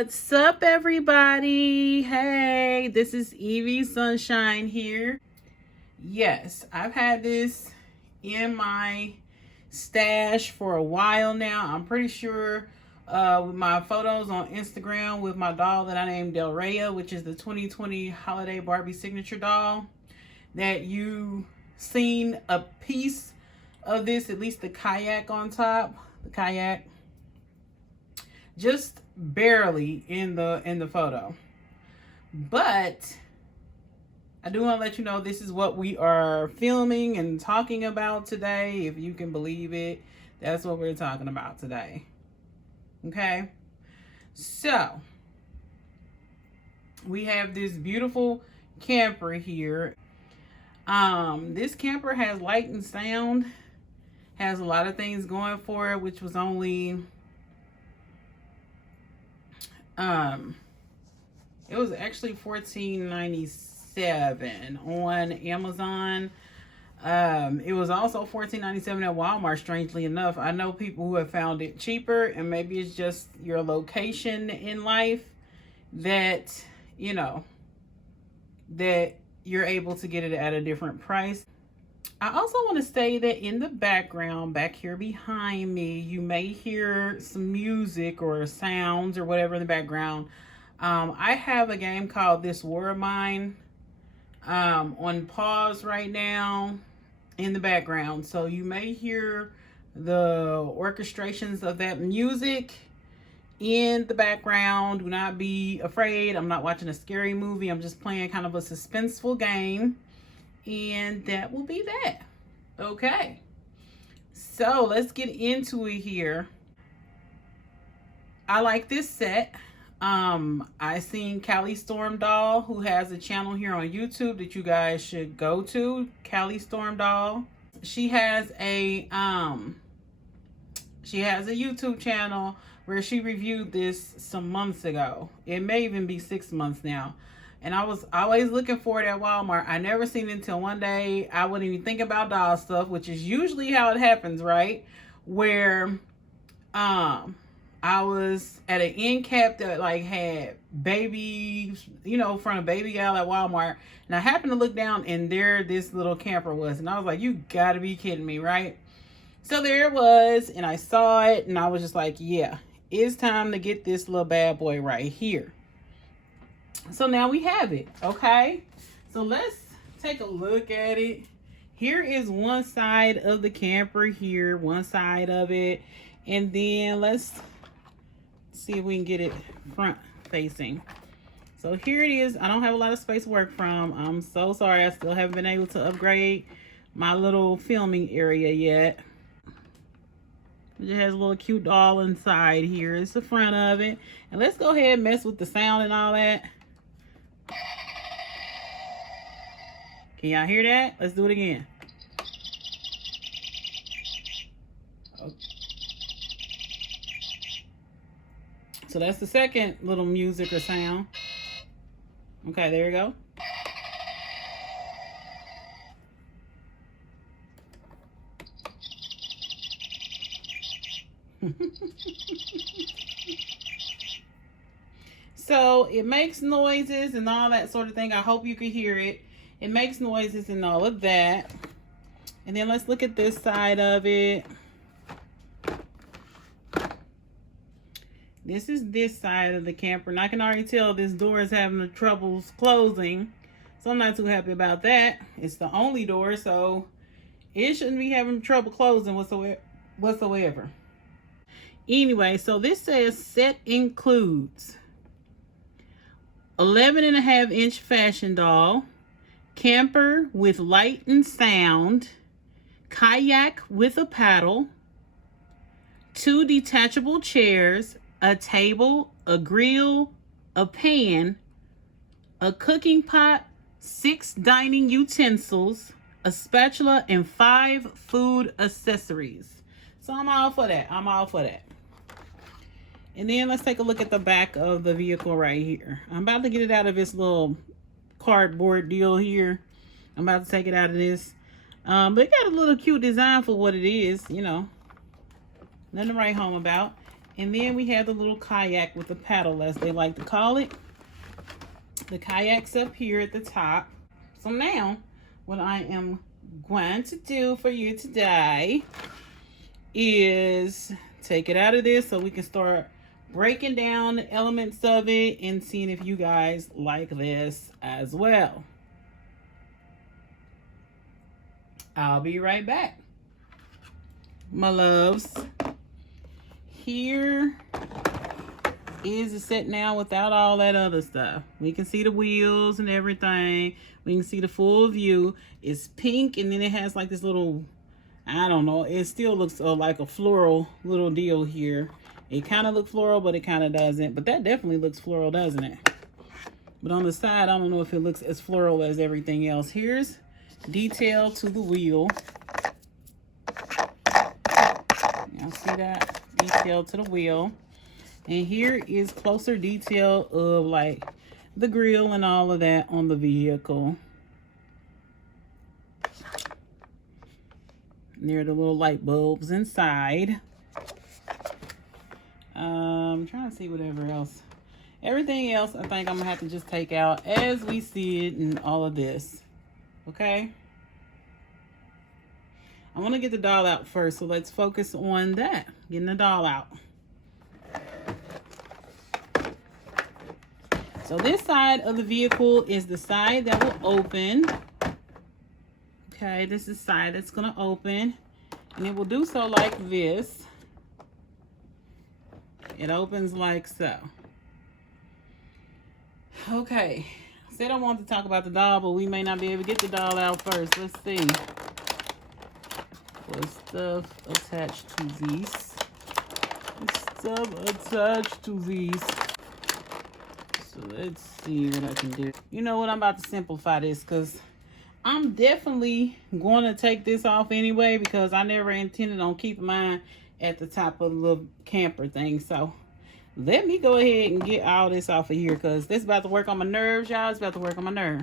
What's up, everybody? Hey, this is Evie Sunshine here. Yes, I've had this in my stash for a while now. I'm pretty sure with my photos on Instagram with my doll that I named Del Rhea, which is the 2020 Holiday Barbie Signature doll, that you seen a piece of this, at least the kayak on top, the kayak, just barely in the photo. But I do want to let you know this is what we are filming and talking about today. If you can believe it, that's what we're talking about today. Okay, so we have this beautiful camper here. This camper has light and sound, has a lot of things going for it, which was only it was actually $14.97 on Amazon. It was also $14.97 at Walmart, strangely enough. I know people who have found it cheaper, and maybe it's just your location in life that, you know, that you're able to get it at a different price. I also want to say that in the background, back here behind me, you may hear some music or sounds or whatever in the background. I have a game called This War of Mine on pause right now in the background. So you may hear the orchestrations of that music in the background. Do not be afraid. I'm not watching a scary movie. I'm just playing kind of a suspenseful game. And that will be that. Okay, so let's get into it here. I like this set. I seen Callie Storm Doll, who has a channel here on YouTube that you guys should go to. Callie Storm Doll. She has a YouTube channel where she reviewed this some months ago. It may even be 6 months now. And I was always looking for it at Walmart. I never seen it until one day. I wouldn't even think about doll stuff, which is usually how it happens, right? Where I was at an end cap that like had babies, you know, front of baby gal at Walmart. And I happened to look down, and there this little camper was. And I was like, you gotta be kidding me, right? So there it was, and I saw it, and I was just like, yeah, it's time to get this little bad boy right here. So now we have it. Okay, so let's take a look at it. Here is one side of the camper here, one side of it, and then let's see if we can get it front facing. So here it is. I don't have a lot of space to work from. I'm so sorry. I still haven't been able to upgrade my little filming area yet. It has a little cute doll inside here. It's the front of it. And let's go ahead and mess with the sound and all that. Can y'all hear that? Let's do it again. Okay. So that's the second little music or sound. Okay, there you go. So it makes noises and all that sort of thing. I hope you can hear it. It makes noises and all of that. And then let's look at this side of it. This is this side of the camper. And I can already tell this door is having troubles closing. So I'm not too happy about that. It's the only door, so it shouldn't be having trouble closing whatsoever. Anyway, so this says set includes 11.5-inch fashion doll, camper with light and sound, kayak with a paddle, 2 detachable chairs, a table, a grill, a pan, a cooking pot, 6 dining utensils, a spatula, and 5 food accessories. So I'm all for that. I'm all for that. And then let's take a look at the back of the vehicle right here. I'm about to get it out of this little cardboard deal here. I'm about to take it out of this. But it got a little cute design for what it is, you know. Nothing to write home about. And then we have the little kayak with the paddle, as they like to call it. The kayak's up here at the top. So now, what I am going to do for you today is take it out of this so we can start breaking down the elements of it and seeing if you guys like this as well. I'll be right back, my loves. Here is the set now without all that other stuff. We can see the wheels and everything. We can see the full view. It's pink, and then it has like this little, I don't know, it still looks like a floral little deal here. It kind of looks floral, but it kind of doesn't. But that definitely looks floral, doesn't it? But on the side, I don't know if it looks as floral as everything else. Here's detail to the wheel. Y'all see that? Detail to the wheel. And here is closer detail of like the grill and all of that on the vehicle. And there are the little light bulbs inside. I'm trying to see whatever else. Everything else I think I'm gonna have to just take out as we see it and all of this. Okay? I want to get the doll out first, so let's focus on that. Getting the doll out. So this side of the vehicle is the side that will open. Okay, this is the side that's going to open. And it will do so like this. It opens like so. Okay, I said I wanted to talk about the doll, but we may not be able to get the doll out first. Let's see. What stuff attached to these? Stuff attached to these. So let's see what I can do. You know what? I'm about to simplify this because I'm definitely going to take this off anyway because I never intended on keeping mine at the top of the little camper thing. So let me go ahead and get all this off of here because this is about to work on my nerves, y'all. It's about to work on my nerve.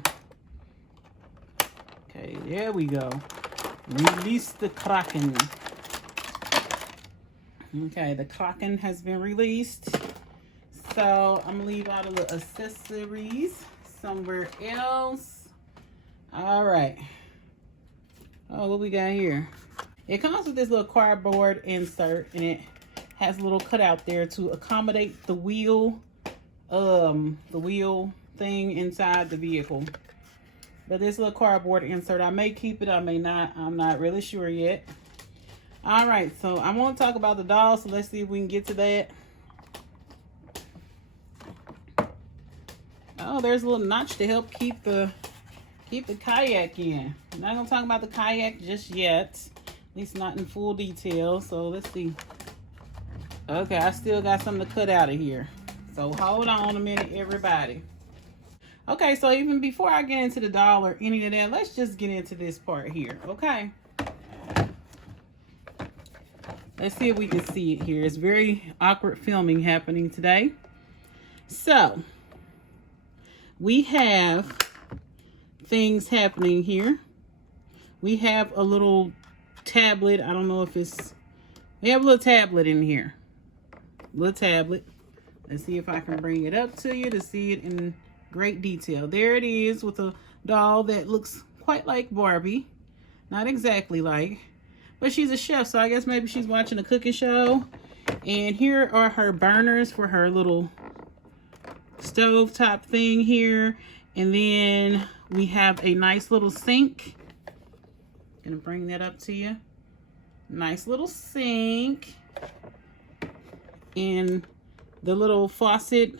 Okay, there we go. Release the Kraken. Okay, the Kraken has been released. So I'm gonna leave all the little accessories somewhere else. All right. Oh, what we got here? It comes with this little cardboard insert, and it has a little cutout there to accommodate the wheel thing inside the vehicle. But this little cardboard insert, I may keep it, I may not. I'm not really sure yet. All right, so I want to talk about the doll, so let's see if we can get to that. Oh, there's a little notch to help keep the kayak in. I'm not gonna talk about the kayak just yet, at least not in full detail. So let's see. Okay, I still got something to cut out of here. So hold on a minute, everybody. Okay, so even before I get into the doll or any of that, let's just get into this part here, okay? Let's see if we can see it here. It's very awkward filming happening today. So, we have things happening here. We have a little tablet. I don't know if it's... We have a little tablet in here. Little tablet. Let's see if I can bring it up to you to see it in great detail. There it is with a doll that looks quite like Barbie. Not exactly like, but she's a chef, so I guess maybe she's watching a cooking show. And here are her burners for her little stove top thing here. And then we have a nice little sink. Gonna bring that up to you. Nice little sink. And the little faucet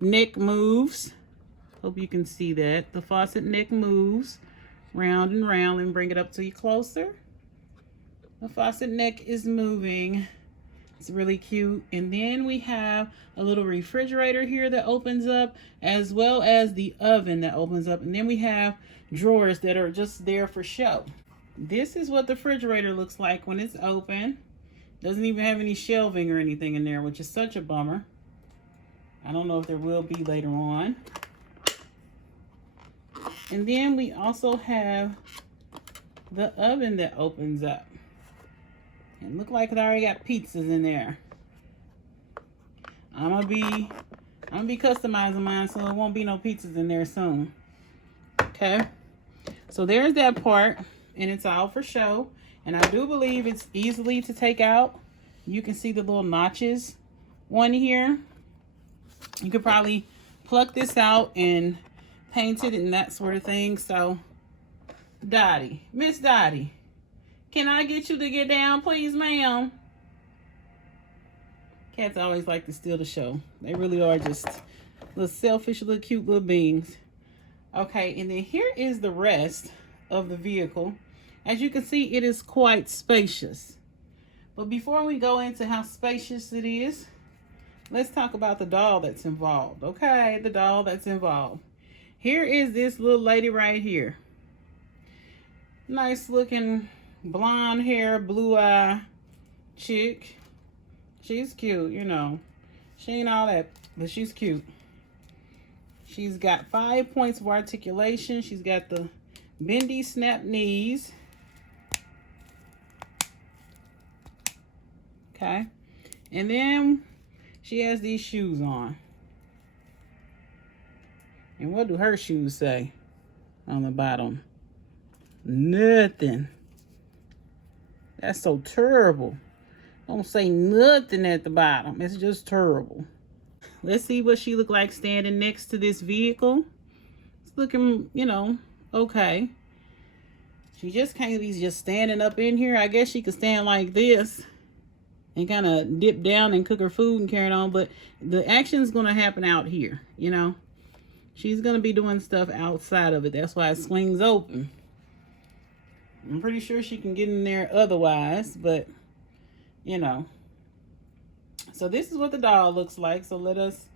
neck moves. Hope you can see that. The faucet neck moves round and round, and bring it up to you closer. The faucet neck is moving. It's really cute. And then we have a little refrigerator here that opens up, as well as the oven that opens up. And then we have drawers that are just there for show. This is what the refrigerator looks like when it's open. Doesn't even have any shelving or anything in there, which is such a bummer. I don't know if there will be later on. And then we also have the oven that opens up. And look like it already got pizzas in there. I'm gonna be customizing mine, so it won't be no pizzas in there soon. Okay, so there's that part, and it's all for show. And I do believe it's easily to take out. You can see the little notches on here. You could probably pluck this out and paint it and that sort of thing. So, Dottie, Miss Dottie, can I get you to get down, please, ma'am? Cats always like to steal the show. They really are just little selfish, little cute little beings. Okay, and then here is the rest of the vehicle. As you can see, it is quite spacious. But before we go into how spacious it is, let's talk about the doll that's involved. Okay, the doll that's involved. Here is this little lady right here. Nice looking blonde hair, blue eye chick. She's cute, you know. She ain't all that, but she's cute. She's got 5 points of articulation. She's got the bendy snap knees. Okay. And then she has these shoes on. And what do her shoes say on the bottom? Nothing. That's so terrible. Don't say nothing at the bottom. It's just terrible. Let's see what she look like standing next to this vehicle. It's looking, you know, okay. She just can't be just standing up in here. I guess she could stand like this and kind of dip down and cook her food and carry it on. But the action's going to happen out here, you know. She's going to be doing stuff outside of it. That's why it swings open. I'm pretty sure she can get in there otherwise, but, you know. So this is what the doll looks like. So let us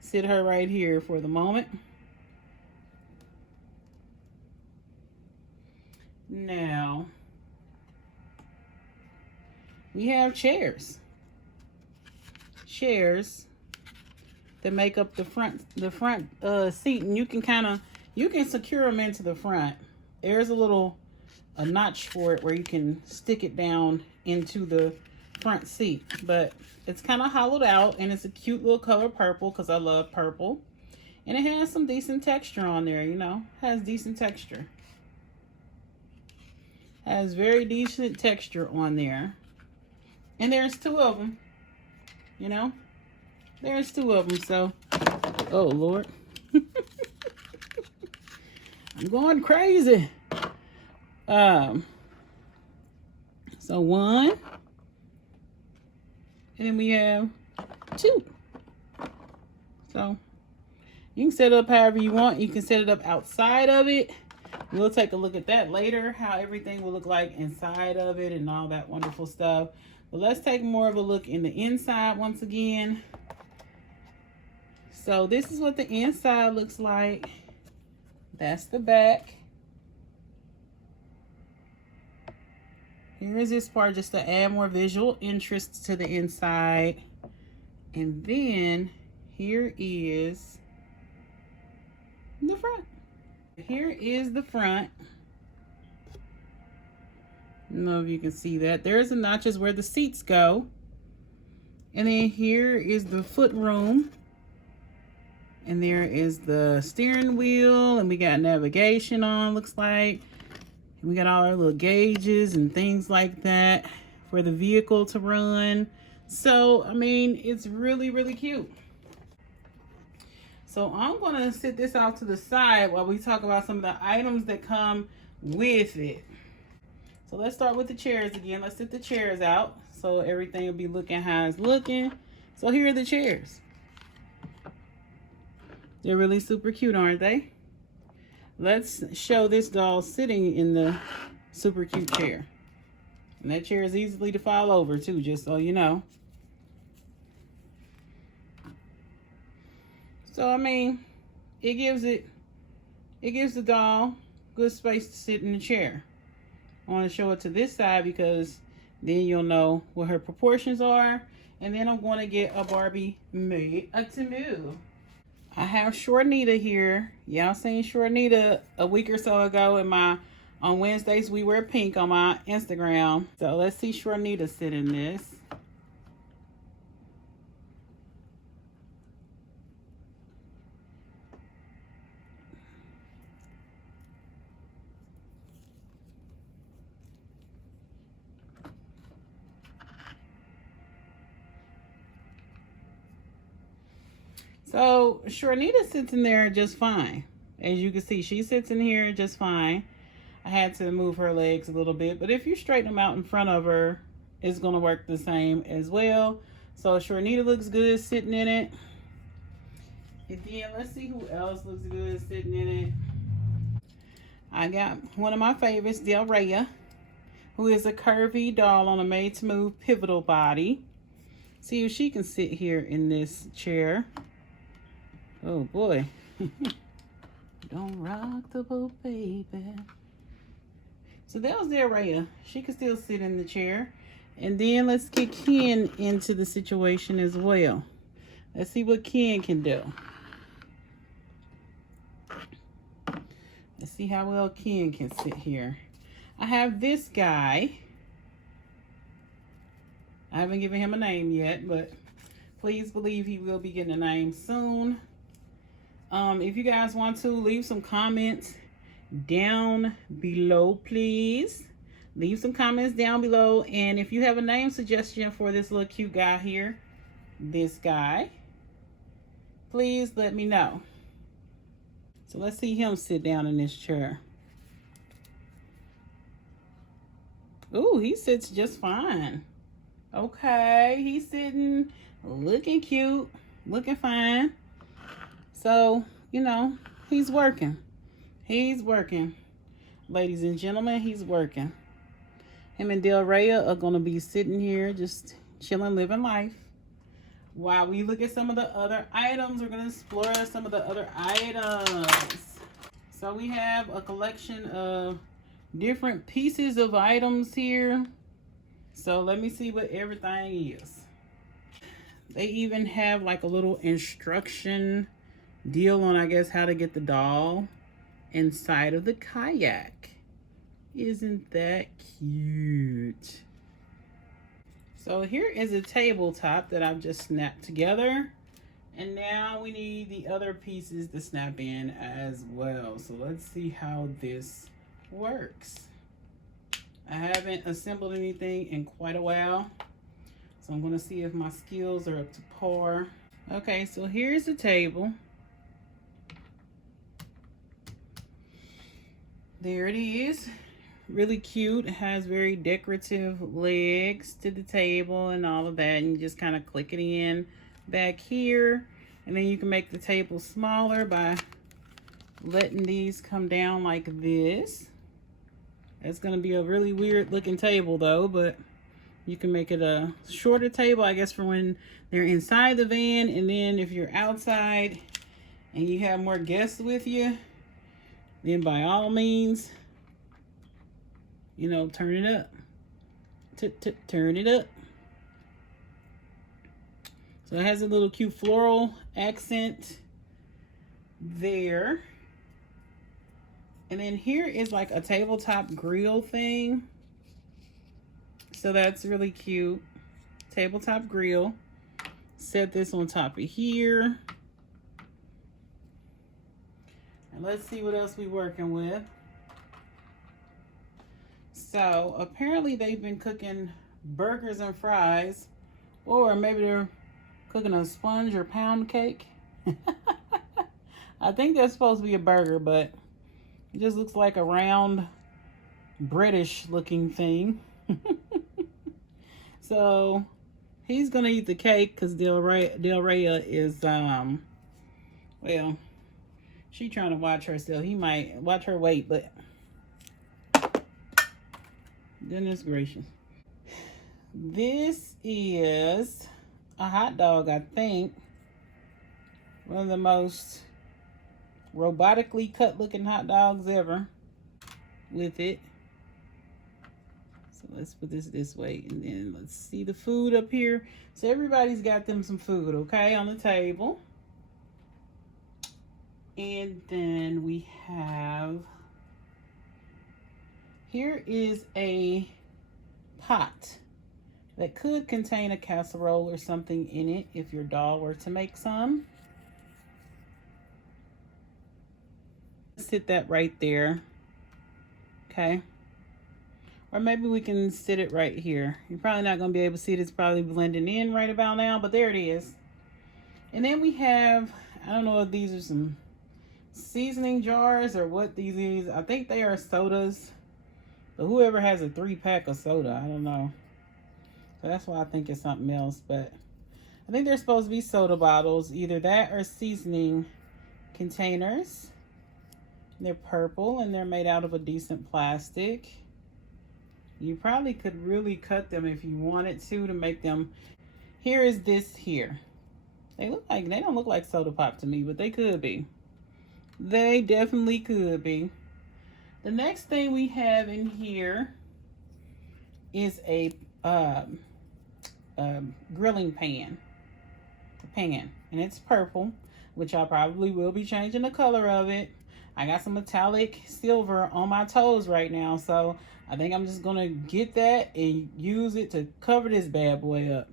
sit her right here for the moment. Now, we have chairs. Chairs that make up the front seat, and you can secure them into the front. There's a notch for it where you can stick it down into the front seat, but it's kind of hollowed out, and it's a cute little color purple because I love purple, and it has some decent texture on there. You know, has decent texture. Has very decent texture on there. And there's 2 of them, you know. There's 2 of them, so, oh, Lord. I'm going crazy. So 1. And then we have 2. So, you can set it up however you want. You can set it up outside of it. We'll take a look at that later, how everything will look like inside of it and all that wonderful stuff. But let's take more of a look in the inside once again. So this is what the inside looks like. That's the back. Here is this part just to add more visual interest to the inside. And then here is the front. Here is the front. I don't know if you can see that. There's the notches where the seats go. And then here is the foot room. And there is the steering wheel. And we got navigation on, looks like. And we got all our little gauges and things like that for the vehicle to run. So, I mean, it's really, really cute. So I'm going to sit this off to the side while we talk about some of the items that come with it. So let's start with the chairs again. Let's sit the chairs out so everything will be looking how it's looking. So here are the chairs. They're really super cute, aren't they? Let's show this doll sitting in the super cute chair. And that chair is easily to fall over too, just so you know. So, I mean, it gives the doll good space to sit in the chair. I want to show it to this side because then you'll know what her proportions are. And then I'm going to get a Barbie made to move. I have Shornita here. Y'all seen Shornita a week or so ago on Wednesdays We Wear Pink on my Instagram. So let's see Shornita sit in this. So Shornita sits in there just fine. As you can see, she sits in here just fine. I had to move her legs a little bit, but if you straighten them out in front of her, it's gonna work the same as well. So Shornita looks good sitting in it. And then let's see who else looks good sitting in it. I got one of my favorites, Del Rhea, who is a curvy doll on a made to move pivotal body. See if she can sit here in this chair. Oh boy. Don't rock the boat, baby. So that was Del Rhea. She can still sit in the chair. And then let's get Ken into the situation as well. Let's see what Ken can do. Let's see how well Ken can sit here. I have this guy. I haven't given him a name yet, but please believe he will be getting a name soon. If you guys want to, leave some comments down below, please. Leave some comments down below. And if you have a name suggestion for this little cute guy here, this guy, please let me know. So let's see him sit down in this chair. Ooh, he sits just fine. Okay, he's sitting, looking cute, looking fine. So, you know, he's working. He's working. Ladies and gentlemen, he's working. Him and Del Rhea are going to be sitting here just chilling, living life. While we look at some of the other items, we're going to explore some of the other items. So we have a collection of different pieces of items here. So let me see what everything is. They even have like a little instruction deal on, I guess, how to get the doll inside of the kayak. Isn't that cute? So here is a tabletop that I've just snapped together. And now we need the other pieces to snap in as well. So let's see how this works. I haven't assembled anything in quite a while. So I'm gonna see if my skills are up to par. Okay, so here's the table. There it is. Really cute. It has very decorative legs to the table and all of that. And you just kind of click it in back here. And then you can make the table smaller by letting these come down like this. It's going to be a really weird looking table though, but you can make it a shorter table, I guess, for when they're inside the van. And then if you're outside and you have more guests with you, then by all means, you know, turn it up. Turn it up. So it has a little cute floral accent there. And then here is like a tabletop grill thing. So that's really cute. Tabletop grill. Set this on top of here. And let's see what else we're working with. So apparently they've been cooking burgers and fries, or maybe they're cooking a sponge or pound cake. I think that's supposed to be a burger, but it just looks like a round British looking thing. So he's gonna eat the cake because Del Rhea is well, she trying to watch herself. He might watch her weight, but goodness gracious. This is a hot dog, I think. One of the most robotically cut looking hot dogs ever with it. So let's put this way, and then let's see the food up here. So everybody's got them some food, okay, on the table. And then we have, here is a pot that could contain a casserole or something in it if your doll were to make some. Sit that right there, okay? Or maybe we can sit it right here. You're probably not gonna be able to see it. It's probably blending in right about now, but there it is. And then we have, I don't know if these are some seasoning jars or what these is. I think they are sodas. But whoever has a 3-pack of soda, I don't know. So that's why I think it's something else. But I think they're supposed to be soda bottles. Either that or seasoning containers. They're purple and they're made out of a decent plastic. You probably could really cut them if you wanted to make them. Here is this here. They don't look like soda pop to me, but they could be. They definitely could be. The next thing we have in here is a grilling pan. And it's purple, which I probably will be changing the color of it. I got some metallic silver on my toes right now, so I think I'm just gonna get that and use it to cover this bad boy up.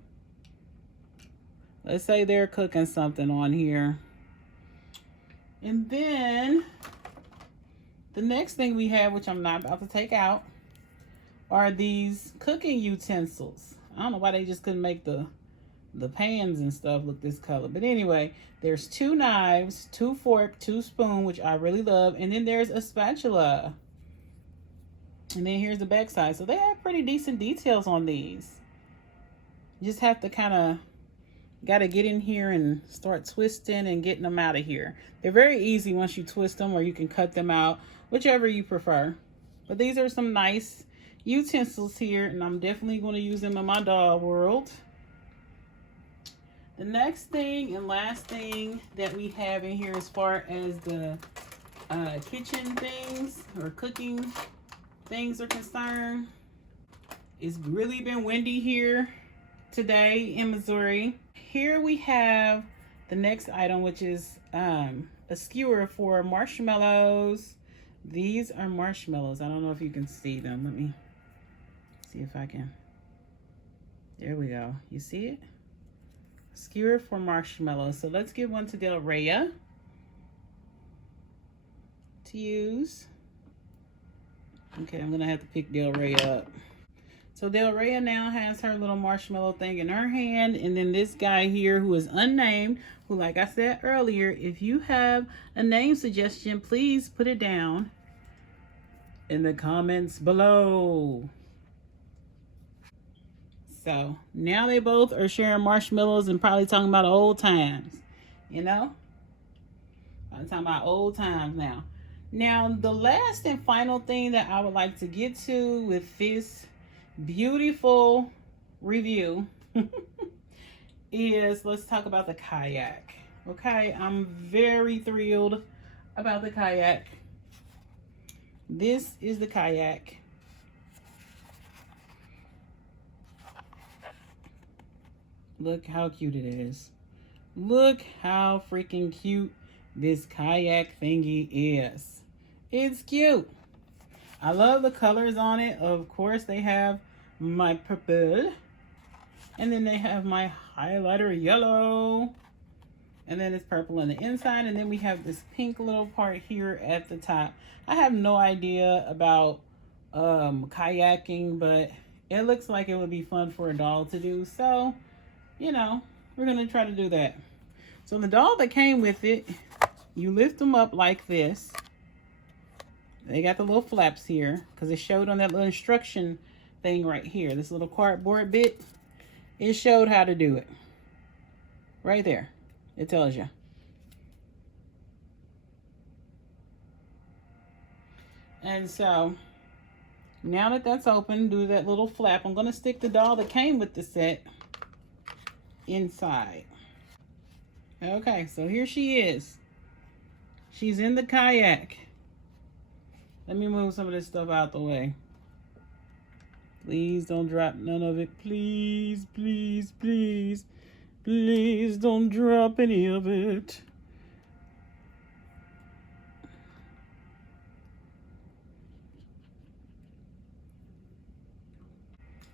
Let's say they're cooking something on here. And then the next thing we have, which I'm not about to take out, are these cooking utensils. I don't know why they just couldn't make the pans and stuff look this color. But anyway, there's 2 knives, 2 fork, 2 spoon, which I really love. And then there's a spatula. And then here's the back side. So they have pretty decent details on these. You just have to kind of got to get in here and start twisting and getting them out of here. They're very easy once you twist them, or you can cut them out, whichever you prefer. But these are some nice utensils here, and I'm definitely going to use them in my doll world. The next thing and last thing that we have in here as far as the kitchen things or cooking things are concerned, it's really been windy here today in Missouri. Here we have the next item, which is a skewer for marshmallows. These are marshmallows. I don't know if you can see them. Let me see if I can. There we go. You see it? Skewer for marshmallows. So let's give one to Del Rhea to use. Okay, I'm gonna have to pick Del Rhea up. So Del Rhea now has her little marshmallow thing in her hand, and then this guy here who is unnamed, who, like I said earlier, if you have a name suggestion, please put it down in the comments below. So now they both are sharing marshmallows and probably talking about old times, you know? I'm talking about old times now. Now, the last and final thing that I would like to get to with this beautiful review is, let's talk about the kayak. Okay, I'm very thrilled about the kayak. This is the kayak. Look how cute it is. Look how freaking cute this kayak thingy is. It's cute. I love the colors on it. Of course, they have my purple. And then they have my highlighter yellow. And then it's purple on the inside. And then we have this pink little part here at the top. I have no idea about kayaking, but it looks like it would be fun for a doll to do. So, you know, we're going to try to do that. So the doll that came with it, you lift them up like this. They got the little flaps here because it showed on that little instruction thing right here. This little cardboard bit, it showed how to do it. Right there. It tells you. And so now that that's open, do that little flap. I'm going to stick the doll that came with the set inside. Okay, so here she is. She's in the kayak. Let me move some of this stuff out the way. Please don't drop none of it. Please, please, please. Please don't drop any of it.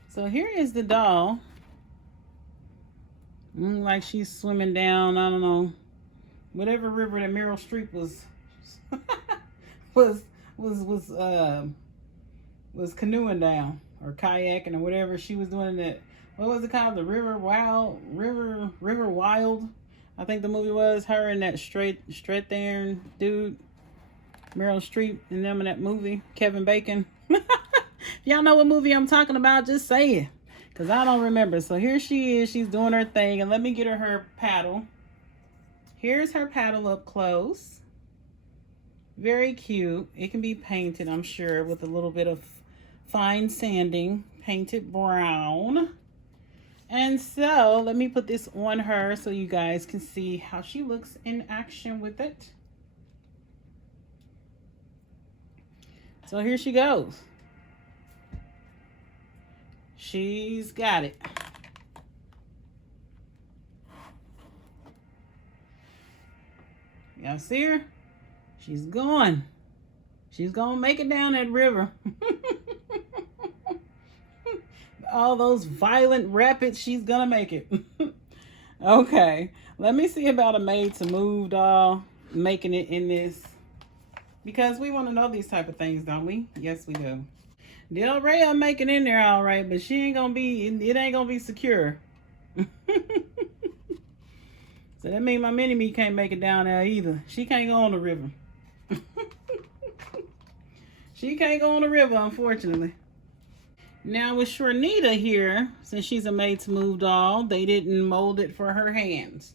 So here is the doll. Like she's swimming down, I don't know, whatever river that Meryl Streep was was canoeing down, or kayaking, or whatever she was doing. That, what was it called? The River Wild. I think the movie was her and that straight there dude, Meryl Streep and them in that movie, Kevin Bacon. If y'all know what movie I'm talking about, just say it, because I don't remember. So here she is. She's doing her thing. And let me get her paddle. Here's her paddle up close. Very cute. It can be painted, I'm sure, with a little bit of fine sanding. Painted brown. And so let me put this on her so you guys can see how she looks in action with it. So here she goes. She's got it. Y'all see her? She's going. She's gonna make it down that river. All those violent rapids, she's gonna make it. Okay, let me see about a made to move doll making it in this, because we want to know these type of things, don't we? Yes, we do. Del Rey making in there all right, but she ain't gonna be, it ain't gonna be secure. So that means my mini-me can't make it down there either. She can't go on the river. She can't go on the river, unfortunately. Now with Shornita here, since she's a made-to-move doll, they didn't mold it for her hands.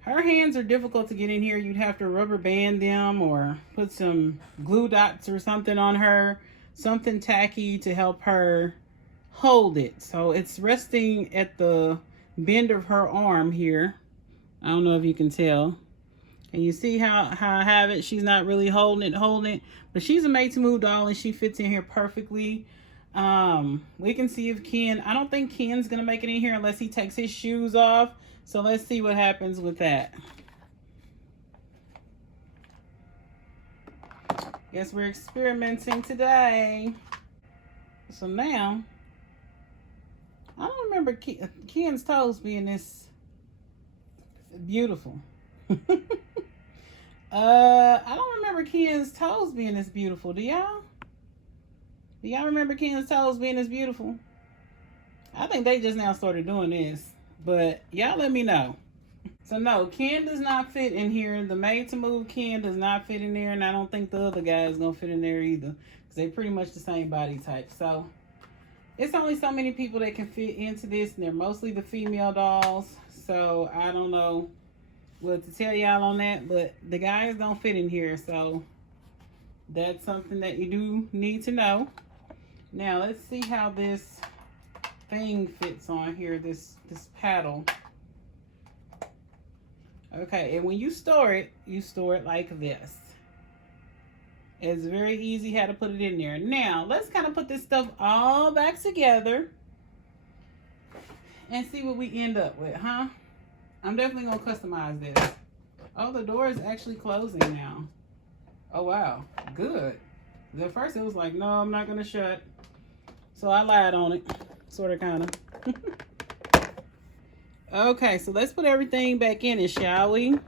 Her hands are difficult to get in here. You'd have to rubber band them or put some glue dots or something on her. Something tacky to help her hold it. So it's resting at the bend of her arm here. I don't know if you can tell. And you see how I have it? She's not really holding it. But she's a made-to-move doll and she fits in here perfectly. We can see if Ken, I don't think Ken's gonna make it in here unless he takes his shoes off. So let's see what happens with that. Guess we're experimenting today. So now, I don't remember Ken's toes being this beautiful. I don't remember Ken's toes being this beautiful. Do y'all? Do y'all remember Ken's toes being this beautiful? I think they just now started doing this. But y'all let me know. So no, Ken does not fit in here. The made-to-move Ken does not fit in there. And I don't think the other guy is going to fit in there either. Because they're pretty much the same body type. So it's only so many people that can fit into this. And they're mostly the female dolls. So I don't know what to tell y'all on that. But the guys don't fit in here. So that's something that you do need to know. Now let's see how this thing fits on here, this paddle. Okay, and when you store it like this. It's very easy how to put it in there. Now let's kind of put this stuff all back together and see what we end up with, huh? I'm definitely gonna customize this. Oh, the door is actually closing now. Oh wow, good. At first it was like, no, I'm not gonna shut. So I lied on it. Sort of, kind of. Okay, so let's put everything back in it, shall we?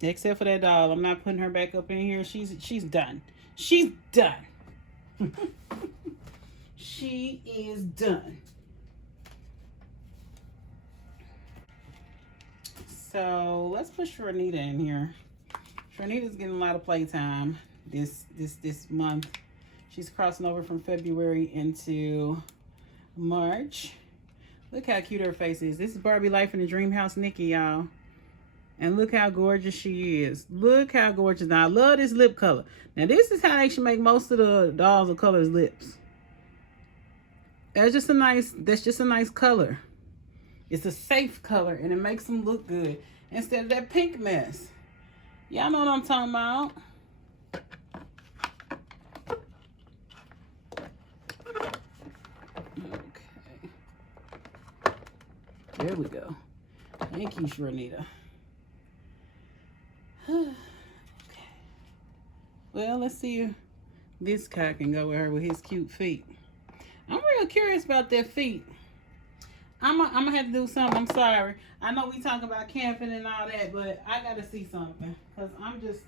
Except for that doll. I'm not putting her back up in here. She's done. She's done. She is done. So let's put Shornita in here. Shornita's getting a lot of playtime this month. She's crossing over from February into March. Look how cute her face is. This is Barbie Life in the Dream House Nikki, y'all. And look how gorgeous she is. Look how gorgeous. Now, I love this lip color. Now, this is how they should make most of the dolls of colors lips. That's just a nice color. It's a safe color, and it makes them look good. Instead of that pink mess. Y'all know what I'm talking about. There we go. Thank you, Shornita. Okay. Well, let's see if this guy can go with her with his cute feet. I'm real curious about their feet. I'm gonna have to do something. I'm sorry. I know we talk about camping and all that, but I gotta see something. Because I'm just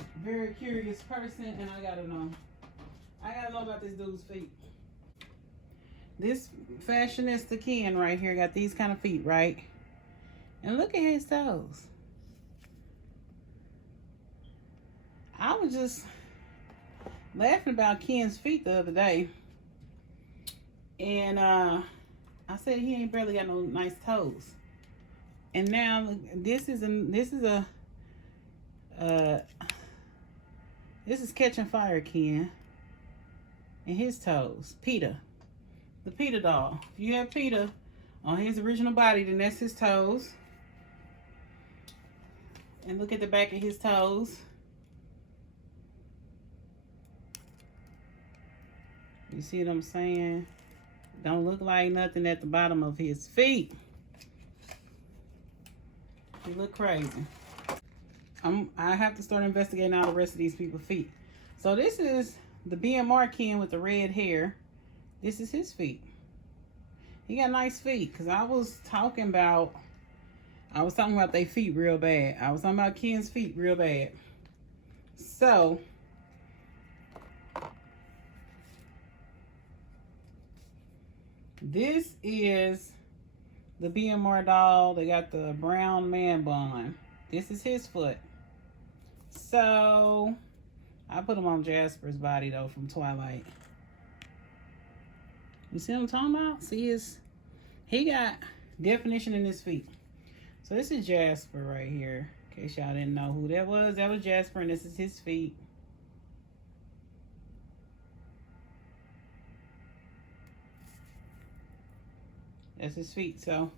a very curious person, and I gotta know. I gotta know about this dude's feet. This fashionista Ken right here got these kind of feet, right? And look at his toes. I was just laughing about Ken's feet the other day. And I said he ain't barely got no nice toes. And now this is Catching Fire Ken and his toes. Peter. The Peter doll. If you have Peter on his original body, then that's his toes. And look at the back of his toes. You see what I'm saying? Don't look like nothing at the bottom of his feet. He look crazy. I have to start investigating all the rest of these people's feet. So this is the BMR Ken with the red hair. This is his feet. He got nice feet, because I was talking about their feet real bad. I was talking about Ken's feet real bad. So this is the BMR doll. They got the brown man bun. This is his foot. So I put him on Jasper's body though from Twilight. You see what I'm talking about? See he got definition in his feet. So this is Jasper right here. In case y'all didn't know who that was Jasper, and this is his feet. That's his feet. So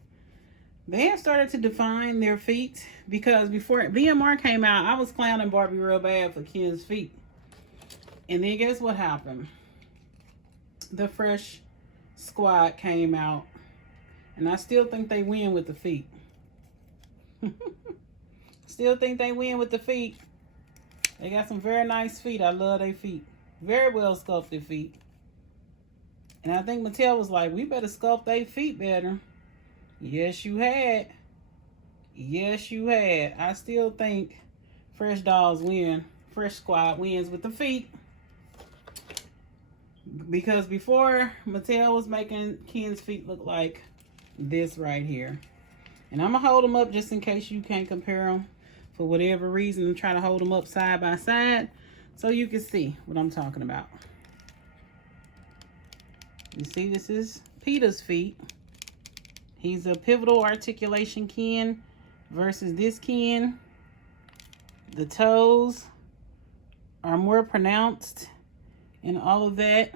they have started to define their feet, because before BMR came out, I was clowning Barbie real bad for Ken's feet. And then guess what happened? The Fresh Squad came out, and I still think they win with the feet. Still think they win with the feet. They got some very nice feet. I love their feet. Very well sculpted feet. And I think Mattel was like, we better sculpt their feet better. Yes, you had. Yes, you had. I still think Fresh Dolls win. Fresh Squad wins with the feet. Because before, Mattel was making Ken's feet look like this right here. And I'm going to hold them up just in case you can't compare them for whatever reason. I'm trying to hold them up side by side so you can see what I'm talking about. You see, this is Peter's feet. He's a pivotal articulation Ken versus this Ken. The toes are more pronounced and all of that.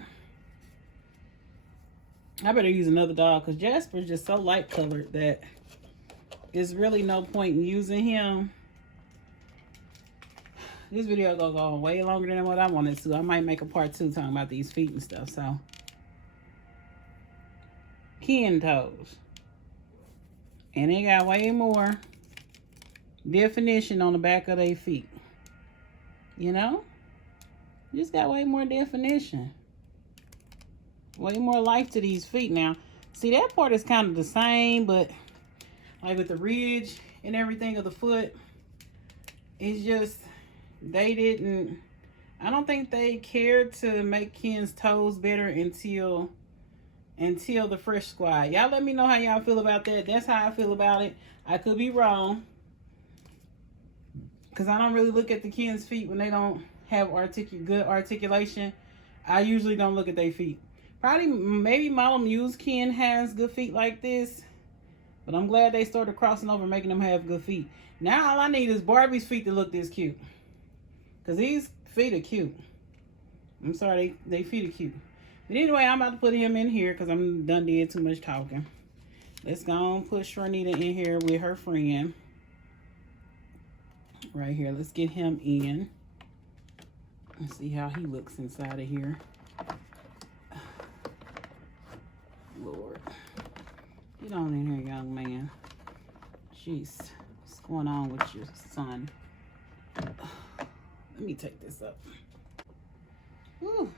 I better use another doll because Jasper's just so light colored that there's really no point in using him. This video gonna go way longer than what I wanted to. I might make a part 2 talking about these feet and stuff. So Ken toes. And they got way more definition on the back of their feet. You know? Just got way more definition. Way more life to these feet now. See, that part is kind of the same, but like with the ridge and everything of the foot, it's just, they didn't, I don't think they cared to make Ken's toes better until the Fresh Squad. Y'all let me know how y'all feel about that. That's how I feel about it. I could be wrong, because I don't really look at the Ken's feet when they don't have good articulation. I usually don't look at their feet. Probably, maybe Model Muse Ken has good feet like this, but I'm glad they started crossing over, making them have good feet. Now all I need is Barbie's feet to look this cute, because these feet are cute. I'm sorry, they feet are cute. But anyway, I'm about to put him in here because I'm done did too much talking. Let's go and put Shernita in here with her friend. Right here. Let's get him in. Let's see how he looks inside of here. Lord. Get on in here, young man. Jeez. What's going on with your son? Let me take this up. Whew.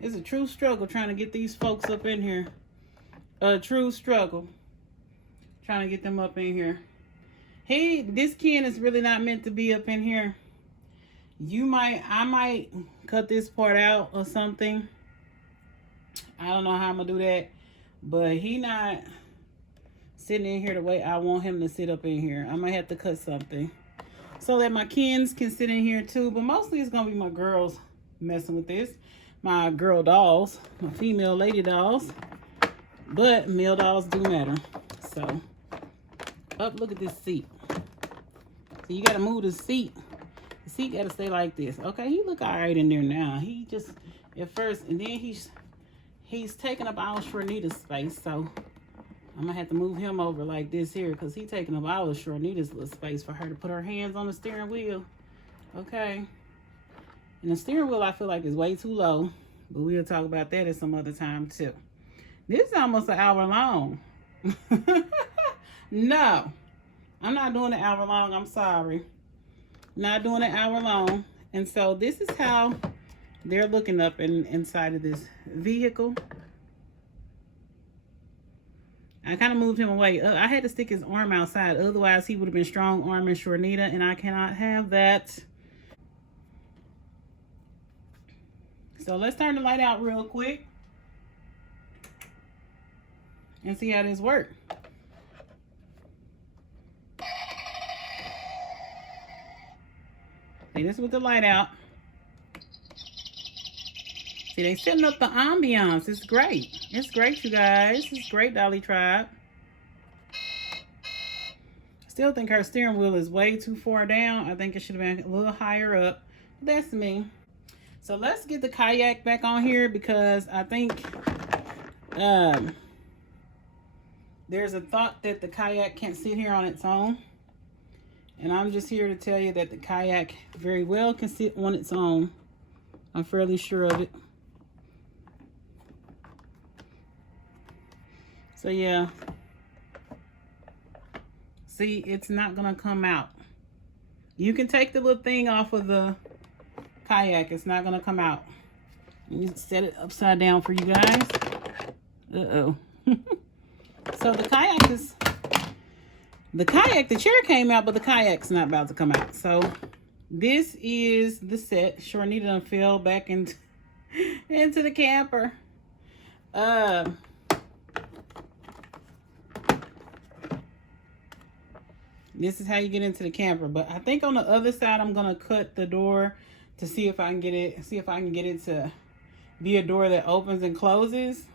It's a true struggle trying to get these folks up in here. A true struggle trying to get them up in here. Hey, this Ken is really not meant to be up in here. I might cut this part out or something. I don't know how I'm gonna do that, but he not sitting in here the way I want him to sit up in here. I might have to cut something so that my kids can sit in here too. But mostly it's going to be my girls messing with this. My girl dolls, my female lady dolls. But male dolls do matter. So, look at this seat. So you got to move the seat. The seat got to stay like this. Okay, he look all right in there now. He just, at first, and then he's taking up our Shornita's space. So I'm going to have to move him over like this here because he's taking up our Shornita's little space for her to put her hands on the steering wheel. Okay. And the steering wheel I feel like is way too low. But we'll talk about that at some other time too. This is almost an hour long. No. I'm not doing an hour long. I'm sorry. Not doing an hour long. And so this is how they're looking up inside of this vehicle. I kind of moved him away. I had to stick his arm outside. Otherwise, he would have been strong arming Shornita. And I cannot have that. So let's turn the light out real quick. And see how this works. See, this with the light out. See, they setting up the ambiance. It's great. It's great, you guys. It's great, Dolly Tribe. Still think her steering wheel is way too far down. I think it should have been a little higher up. That's me. So let's get the kayak back on here because I think there's a thought that the kayak can't sit here on its own. And I'm just here to tell you that the kayak very well can sit on its own. I'm fairly sure of it. So yeah. See, it's not going to come out. You can take the little thing off of the kayak. It's not going to come out. Let me set it upside down for you guys. Uh-oh. So the kayak is... the chair came out, but the kayak's not about to come out. So this is the set. Shornita done fell back into the camper. This is how you get into the camper. But I think on the other side, I'm gonna cut the door to see if I can get it. See if I can get it to be a door that opens and closes.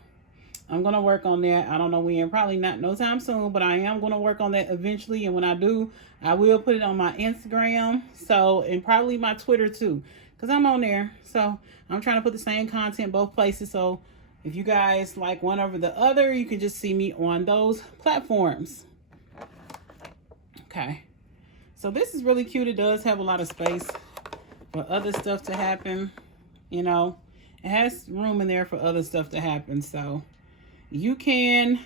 I'm going to work on that. I don't know when, probably not no time soon, but I am going to work on that eventually. And when I do, I will put it on my Instagram. So, and probably my Twitter too, because I'm on there. So I'm trying to put the same content both places. So if you guys like one over the other, you can just see me on those platforms. Okay. So this is really cute. It does have a lot of space for other stuff to happen. You know, it has room in there for other stuff to happen. So you can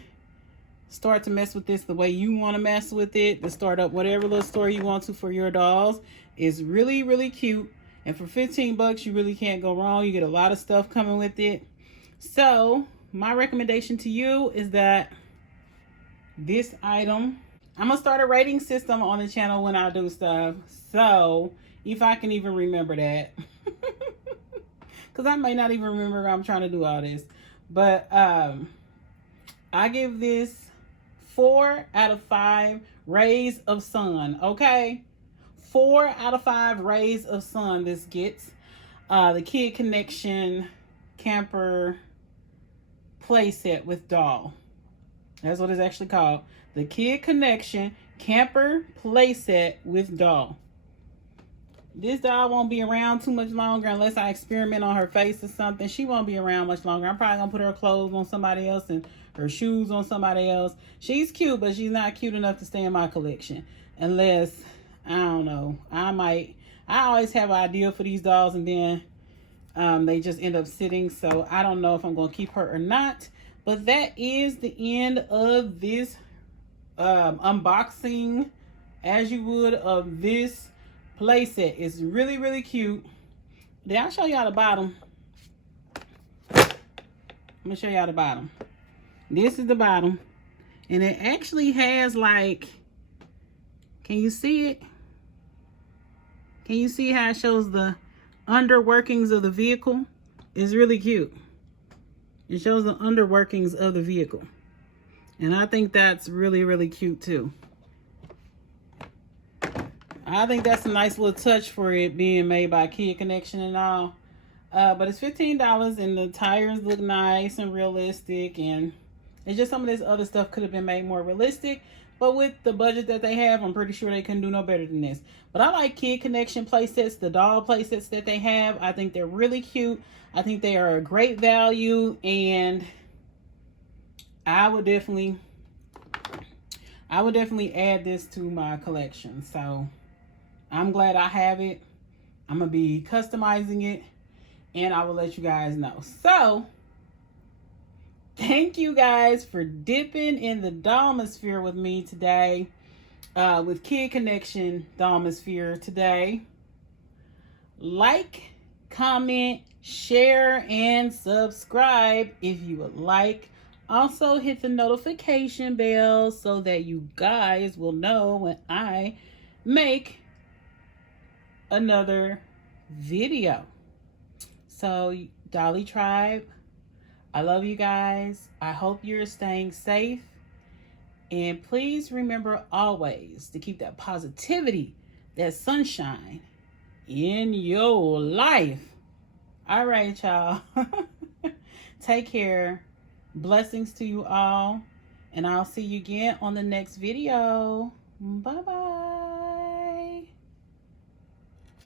start to mess with this the way you want to mess with it. To start up whatever little story you want to for your dolls. It's really, really cute. And for 15 bucks, you really can't go wrong. You get a lot of stuff coming with it. So my recommendation to you is that this item, I'm going to start a rating system on the channel when I do stuff. So if I can even remember that. Because I may not even remember I'm trying to do all this. But I give this 4 out of 5 rays of sun, okay? 4 out of 5 rays of sun this gets. The Kid Connection Camper Playset with Doll. That's what it's actually called. The Kid Connection Camper Playset with Doll. This doll won't be around too much longer unless I experiment on her face or something. She won't be around much longer. I'm probably going to put her clothes on somebody else and her shoes on somebody else. She's cute, but she's not cute enough to stay in my collection. Unless, I don't know, I always have an idea for these dolls and then they just end up sitting. So I don't know if I'm going to keep her or not. But that is the end of this unboxing, as you would, of this playset. It's really, really cute. Did I show y'all the bottom? I'm going to show y'all the bottom. This is the bottom. And it actually has like, can you see it? Can you see how it shows the under workings of the vehicle? It's really cute. It shows the under workings of the vehicle. And I think that's really, really cute too. I think that's a nice little touch for it being made by Kid Connection and all. But it's $15 and the tires look nice and realistic, and it's just some of this other stuff could have been made more realistic. But with the budget that they have, I'm pretty sure they couldn't do no better than this. But I like Kid Connection playsets, the doll playsets that they have. I think they're really cute. I think they are a great value, and I would definitely add this to my collection. So I'm glad I have it. I'm gonna be customizing it, and I will let you guys know. So thank you guys for dipping in the Domosphere with me today, with Kid Connection Domosphere today. Like, comment, share, and subscribe if you would like. Also hit the notification bell so that you guys will know when I make another video. So Dolly Tribe, I love you guys. I hope you're staying safe. And please remember always to keep that positivity, that sunshine in your life. All right, y'all. Take care. Blessings to you all. And I'll see you again on the next video. Bye-bye.